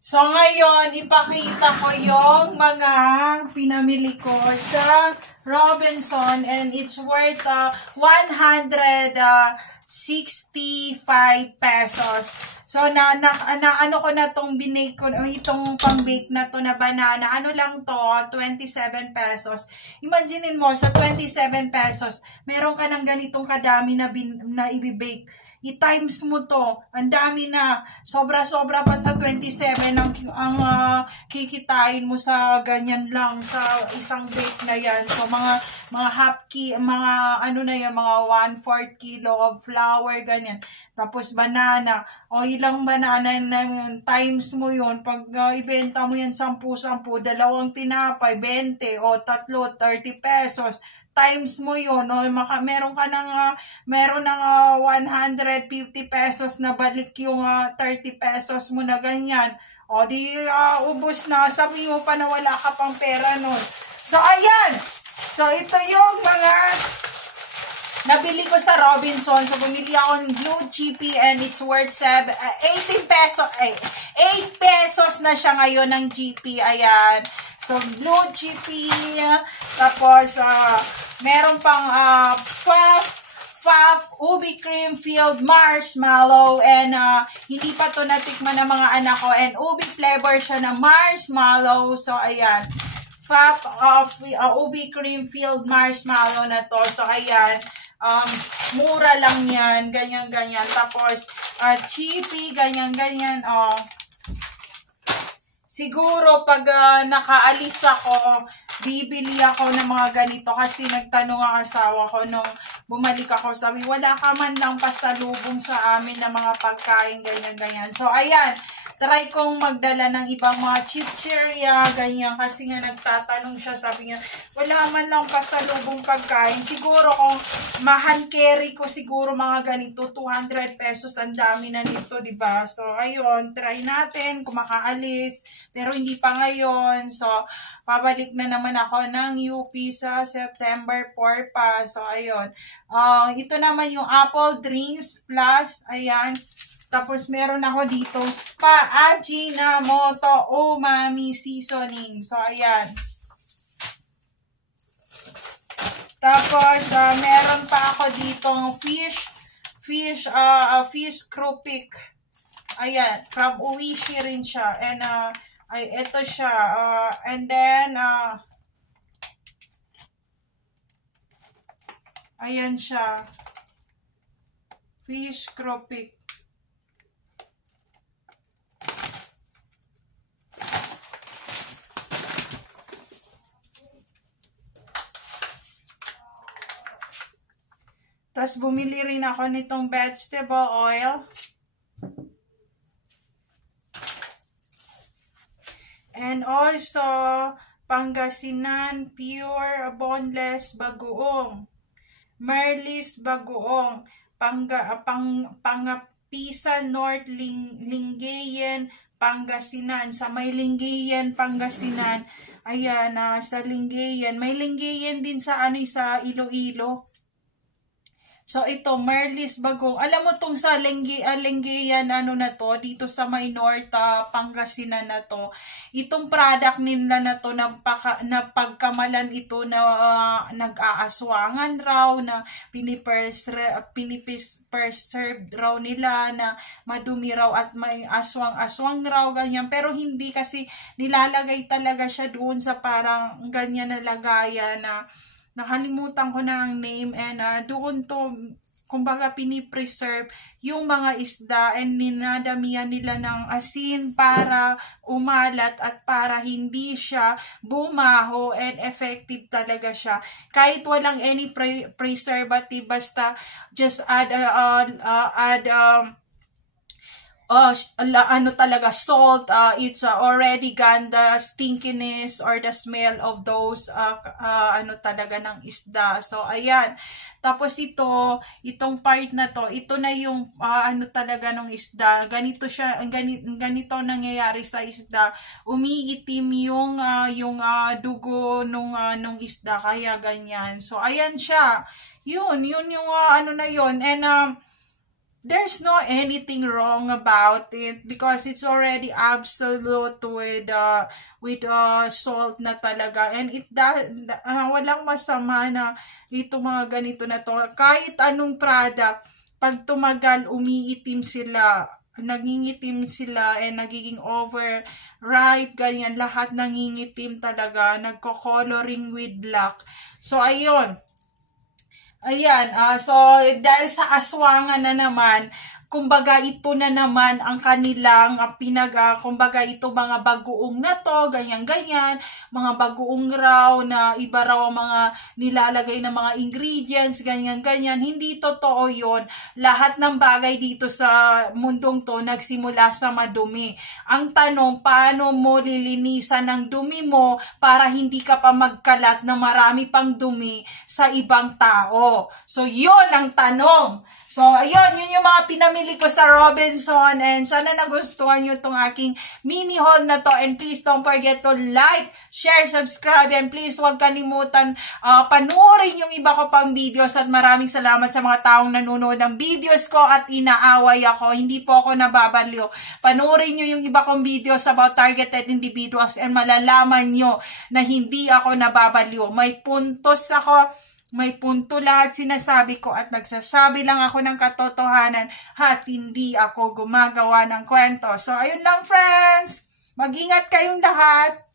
So ngayon, ipakita ko yung mga pinamili ko sa Robinson and it's worth 165 pesos. So ano ko na tong binake ko, itong pang-bake na to na banana. Ano lang to, 27 pesos. Imaginin mo sa 27 pesos, meron ka ng ganitong kadami na i-bake. I-times mo to, ang dami na, sobra-sobra pa sa 27 ang kikitain mo sa ganyan lang, sa isang bake na yan. So, mga mga ano na yan, mga 1/4 kilo of flour, ganyan. Tapos, banana, o ilang banana na yun, times mo yun, pag ibenta mo yan 10-10, dalawang tinapay, 20, o tatlo, 30 pesos, times mo yun, o meron ka ng meron ng 150 pesos na balik yung 30 pesos mo na ganyan. O di ubos na, sabi mo pa na wala ka pang pera nun. So ayan, so ito yung mga nabili ko sa Robinson. So bumili ako ng Blue Chippy and it's worth 18 pesos, 8 pesos na siya ngayon ng GP. Ayan. So, Blue Chippy, tapos, meron pang, Ubi Cream Filled Marshmallow, and, hindi pa to natikman ng mga anak ko, and Ubi flavor siya na marshmallow. So, ayan, Ubi Cream Filled Marshmallow na to. So, ayan, mura lang yan, ganyan-ganyan. Tapos, Chippy, ganyan-ganyan, siguro pag nakaalis ako, bibili ako ng mga ganito kasi nagtanong ang asawa ko nung bumalik ako, sabi, wala ka man lang pasalubong sa amin na mga pagkain, ganyan-ganyan. So, ayan, try kong magdala ng ibang mga chicheria, ganyan, kasi nga nagtatanong siya, sabi niya, wala man lang pasalubong pagkain. Siguro kung mahan carry ko, siguro mga ganito, 200 pesos, ang dami na nito, diba? So, ayun, try natin kung makaalis, pero hindi pa ngayon. So, pabalik na naman ako ng UP sa September 4 pa. So, ayun. Ito naman yung Apple Drinks Plus, ayan. Tapos, meron ako dito Ajinomoto Umami Seasoning. So, ayan. Tapos, meron pa ako ditong fish krupik. Ayan, from Uishi rin siya. And, ito siya. And then, ayan siya. Fish krupik. Tapos, bumili rin ako nitong vegetable oil. And also, Pangasinan Pure Boneless Bagoong. Merlis Bagoong. Pangapisan North Lingayen, Pangasinan. Sa may Lingayen, Pangasinan. Ayan, sa Lingayen. May Lingayen din sa sa Iloilo. So, ito, Merlis Bagong. Alam mo tong sa Lingayen, na to, dito sa may North, Pangasinan na to. Itong product nila na to, na pagkamalan ito na nag-aaswangan raw, na pinipreserve raw nila, na madumi raw at may aswang-aswang raw, ganyan. Pero hindi kasi nilalagay talaga siya doon sa parang ganyan na lagayan na nakalimutan ko na ang name, and doon to, kumbaga pinipreserve yung mga isda and ninadamihan nila ng asin para umalat at para hindi siya bumaho, and effective talaga siya. Kahit walang any preservative, basta just add talaga salt, it's already gone the stinkiness or the smell of those talaga ng isda. So ayan, tapos itong part na to, ito na yung talaga ng isda. Ganito siya, ganito nangyayari sa isda, umiitim yung dugo nung isda, kaya ganyan. So ayan siya, yun yung na yun. And there's no anything wrong about it because it's already absolute with salt na talaga, and walang masama na ito mga ganito na to. Kahit anong product, pag tumagal, umiitim sila, nangingitim sila, and nagiging overripe, ganyan, lahat nangingitim talaga, nagko-coloring with black. So ayun. Ayan, so dahil sa aswangan na naman, kumbaga ito na naman ang kanilang kumbaga ito mga bagoong na to, ganyan-ganyan, mga bagoong raw na iba raw ang mga nilalagay na mga ingredients, ganyan-ganyan. Hindi totoo yon. Lahat ng bagay dito sa mundong to nagsimula sa madumi. Ang tanong, paano mo lilinisan ng dumi mo para hindi ka pa magkalat na marami pang dumi sa ibang tao? So, yun ang tanong. So, ayun, yun yung mga pinamili ko sa Robinson, and sana nagustuhan nyo itong aking mini haul na to, and please don't forget to like, share, subscribe, and please huwag kalimutan panuorin yung iba ko pang videos, at maraming salamat sa mga taong nanonood ng videos ko at inaaway ako. Hindi po ako nababaliw. Panuorin nyo yung iba kong videos about targeted individuals, and malalaman nyo na hindi ako nababaliw. May puntos ako. May punto lahat sinasabi ko, at nagsasabi lang ako ng katotohanan at hindi ako gumagawa ng kwento. So, ayun lang, friends. Mag-ingat kayong lahat.